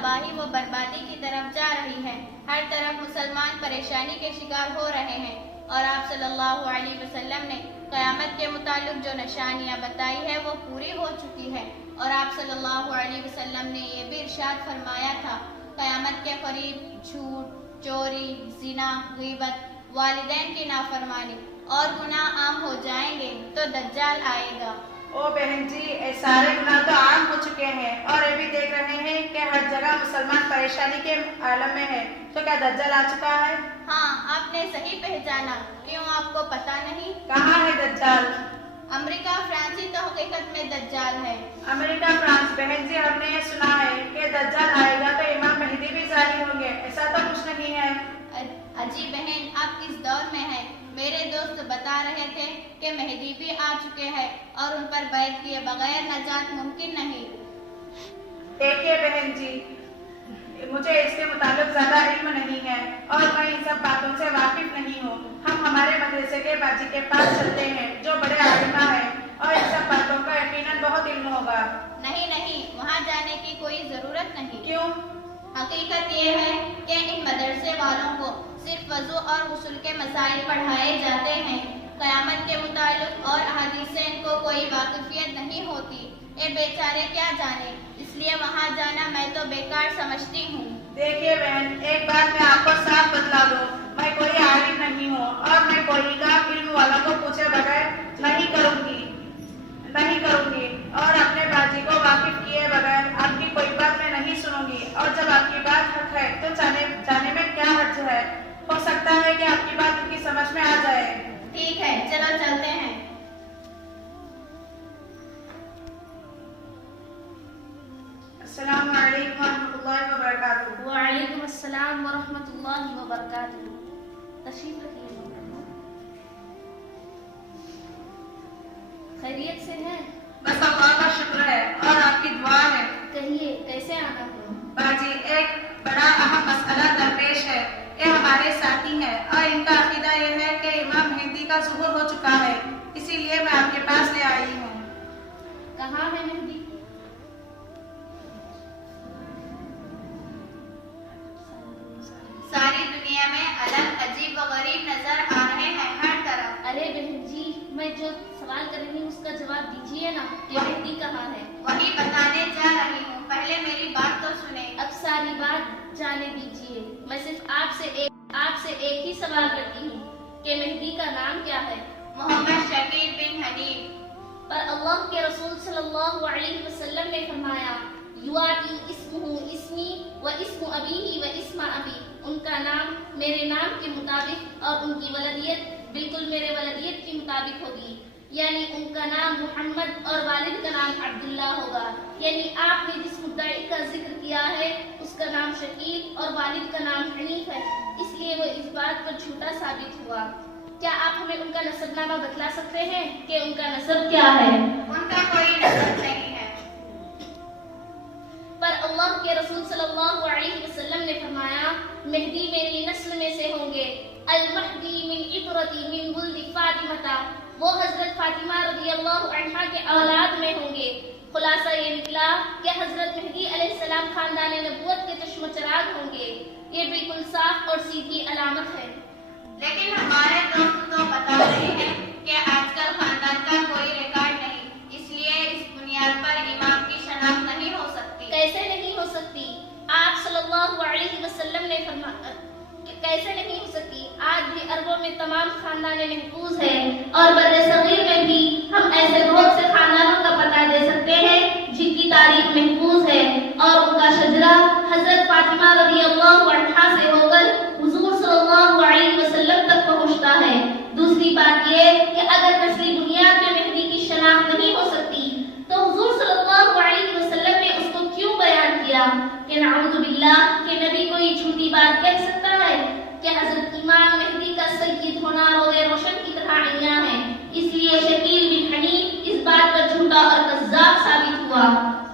تباہی و بربادی کی طرف جا رہی ہے۔ ہر طرف مسلمان پریشانی کے شکار ہو رہے ہیں، اور آپ صلی اللہ علیہ وسلم نے قیامت کے متعلق جو نشانیاں بتائی ہے وہ پوری ہو چکی ہے، اور آپ صلی اللہ علیہ وسلم نے یہ بھی ارشاد فرمایا تھا، قیامت کے قریب جھوٹ، چوری، زنا، غیبت، والدین کی نافرمانی اور گناہ عام ہو جائیں گے تو دجال آئے گا۔ او بہن جی، یہ سارے گناہ تو عام ہو چکے ہیں، اور یہ بھی دیکھ رہے ہیں کہ ہر جگہ مسلمان پریشانی کے عالم میں ہے، تو کیا دجال آ چکا ہے؟ ہاں، آپ نے صحیح پہچانا۔ کیوں آپ کو پتہ نہیں؟ کہاں ہے دجال؟ امریکہ فرانسی تو حقیقت میں دجال ہے۔ امریکہ فرانس؟ بہن جی، ہم نے یہ سنا ہے کہ دجال آئے گا تو امام مہدی بھی ظاہر ہوں گے، ایسا تو کچھ نہیں ہے۔ اجی بہن، آپ کس دور میں ہیں؟ میرے دوست بتا رہے تھے کہ مہدی بھی آ چکے ہیں اور ان پر بیعت کیے بغیر نجات ممکن نہیں۔ دیکھیے بہن جی، مجھے اس کے متعلق زیادہ علم نہیں ہے اور میں ان سب باتوں سے واقف نہیں ہوں۔ ہم ہمارے مدرسے کے باجی کے پاس چلتے ہیں جو بڑے عالمہ ہیں، اور ان سب باتوں کا یقیناً بہت علم ہوگا۔ نہیں، وہاں جانے کی کوئی ضرورت نہیں۔ کیوں؟ حقیقت یہ ہے کہ ان مدرسے والوں کو صرف وضو اور غسل کے مسائل پڑھائے جاتے ہیں، قیامت کے متعلق اور احادیث سے ان کو کوئی واقفیت نہیں ہوتی۔ یہ بیچارے کیا جانے، اس لیے وہاں جانا میں تو بیکار سمجھتی ہوں۔ دیکھیے بہن، ایک بات میں آپ کو صاف بتلا دوں، میں کوئی عالم نہیں ہوں اور میں کوئی کا علم والوں کو پوچھے بغیر نہیں کروں گی اور اپنے باجی کو واقف کیے بغیر آپ کی کوئی بات میں نہیں سنوں گی، اور جب آپ کی بات حق ہے تو جانے میں کیا حرج ہے؟ ہو سکتا ہے کہ آپ کی بات ان کی سمجھ میں آ جائے۔ ٹھیک ہے، چلو چلتے ہیں۔ السلام علیکم ورحمۃ اللہ وبرکاتہ۔ وعلیکم السلام ورحمۃ اللہ وبرکاتہ۔ تشریف رکھیے۔ خیریت سے ہیں؟ بس اللہ کا شکر ہے اور آپ کی دعا ہے۔ کہیے کیسے آنا ہوا؟ باجی، ایک بڑا اہم مسئلہ درپیش ہے۔ یہ ہمارے ساتھی ہیں اور ان کا عقیدہ یہ ہے کہ امام مہدی کا ظہور ہو چکا ہے، اسی لیے میں آپ کے پاس لے آئی ہوں۔ کہاں ہے مہدی؟ ساری دنیا میں الگ عجیب و غریب نظر آ رہے ہیں ہر طرف۔ ارے بہن جی، میں جو سوال کر رہی ہوں اس کا جواب دیجیے نا کہ مہدی کہاں ہے؟ وہی بتانے جا رہی ہوں، پہلے میری بات تو سنیں۔ اب ساری بات جانے دیجیے، میں صرف آپ سے ایک ہی سوال کرتی ہوں کہ مہدی کا نام کیا ہے؟ محمد شکیل بن حنیف۔ پر اللہ کے رسول صلی اللہ علیہ وسلم نے فرمایا، یواتی اسمہ اسمی و اسم ابیہ و اسم ابی، ان کا نام میرے نام کے مطابق اور ان کی ولدیت بالکل میرے ولدیت کے مطابق ہوگی، یعنی ان کا نام محمد اور والد کا نام عبداللہ ہوگا۔ یعنی آپ نے جس مدعی کا ذکر کیا ہے اس کا نام شکیل اور والد کا نام حنیف ہے، اس لیے وہ اس بات پر جھوٹا ثابت ہوا۔ کیا آپ ہمیں ان کا نسب نامہ بتلا سکتے ہیں کہ ان کا نسب کیا ہے؟ ان کا کوئی نسب نہیں ہے۔ پر اللہ کے رسول صلی اللہ علیہ وسلم نے فرمایا، مہدی میری نسل میں سے ہوں گے، المہدی من عطرتی من ولد فاطمہ، وہ حضرت فاطمہ رضی اللہ عنہا کے اولاد میں ہوں گے۔ خلاصہ یہ نکلا کہ حضرت مہدی علیہ السلام خاندان نبوت کے چشم و چراغ ہوں گے۔ یہ بالکل صاف اور سیدھی علامت ہے۔ لیکن ہمارے دوست تو بتا رہے ہیں کہ آج کل خاندان کا کوئی ریکارڈ نہیں، اس لیے اس بنیاد پر امام کی شناخت نہیں ہو سکتی۔ کیسے نہیں ہو سکتی؟ آپ صلی اللہ علیہ وسلم نے فرمایا کیسے نہیں ہو سکتی؟ آج بھی عربوں میں تمام خاندان محفوظ ہیں، اور بر صغیر میں بھی ہم ایسے بہت سے خاندانوں کا پتہ دے سکتے ہیں جن کی تاریخ محفوظ ہے اور ان کا شجرہ حضرت فاطمہ رضی اللہ عنہا سے ہو کر حضور صلی اللہ علیہ وسلم تک پہنچتا ہے۔ دوسری بات یہ کہ اگر نسلی بنیاد میں مہدی کی شناخت نہیں ہو سکتی تو حضور صلی اللہ علیہ وسلم نے اس کو کیوں بیان کیا؟ کہ نعوذ باللہ کہ نبی کو یہ جھوٹی بات کہہ سکتا ہے کہ حضرت امام مہدی کا سید ہونا روز روشن کی طرح عیاں ہے۔ اس لیے شکیل بن حنیف اس بات پر جھوٹا اور کذاب ثابت ہوا،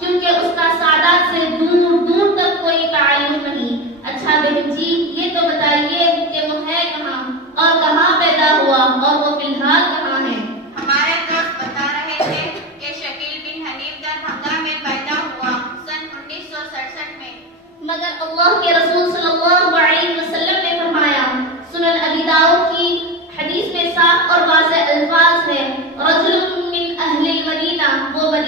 کیونکہ اس کا سادات سے دور دور تک کوئی تعلق نہیں۔ اچھا بہن جی، یہ تو بتائیے کہ وہ ہے کہاں اور کہاں پیدا ہوا اور وہ فی الحال کہاں ہے؟ ہمارے دوست بتا رہے تھے کہ شکیل بن حنیف دربھنگہ میں پیدا ہوا سن 1967 میں۔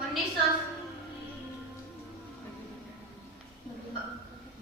1900